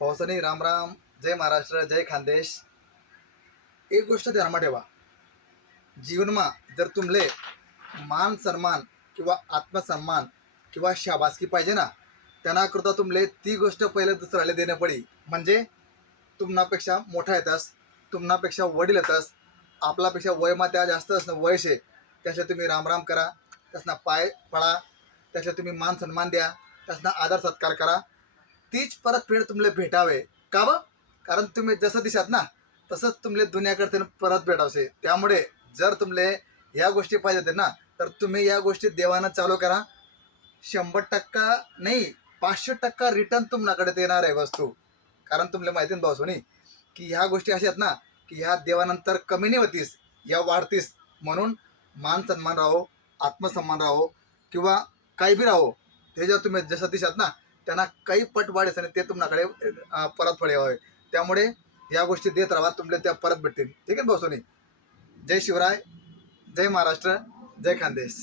पावसाने राम राम. जय महाराष्ट्र, जय खानदेश. एक गोष्ट ध्यानमा ठेवा, जीवनमा जर तुमले मान सन्मान किंवा आत्मसन्मान किंवा शाबासकी पाहिजे ना, त्यांनाकरता तुमले ती गोष्ट पहिले दुसऱ्याला देणं पडी. म्हणजे तुम्हापेक्षा मोठा येतस, तुम्हापेक्षा वडील येतस, आपल्यापेक्षा वयमा त्या जास्त असणं वय शे, त्याच्या तुम्ही रामराम करा, त्यासना पाय पळा, त्याच्या तुम्ही मान सन्मान द्या, त्यासना आदर सत्कार करा. तीच परत फेड तुमले भेटावे. का ब? कारण तुम्ही जसं दिसात ना तसंच तुमले दुनियाकडे परत भेटावसे. त्यामुळे जर तुमले ह्या गोष्टी पाहिजे होते ना, तर तुम्ही या गोष्टी देवानं चालू करा. 100% नाही, 500% रिटर्न तुमच्याकडे येणार आहे वस्तू. कारण तुमले माहिती ना भाऊ नाही, की ह्या गोष्टी अशा आहेत ना, की ह्या देवानंतर कमी नाही होतीस, या वाढतीस. म्हणून मान सन्मान राहो, आत्मसन्मान राहो, किंवा काही बी राहो, ते जर तुम्ही जसं दिसत ना, त्यांना काही पट वाढेल आणि ते तुमच्याकडे परत फळे व्हावे. त्यामुळे या गोष्टी देत राहा, तुमले त्या परत भेटतील. ठीक आहे भाऊ सोनी. जय शिवराय, जय महाराष्ट्र, जय खानदेश.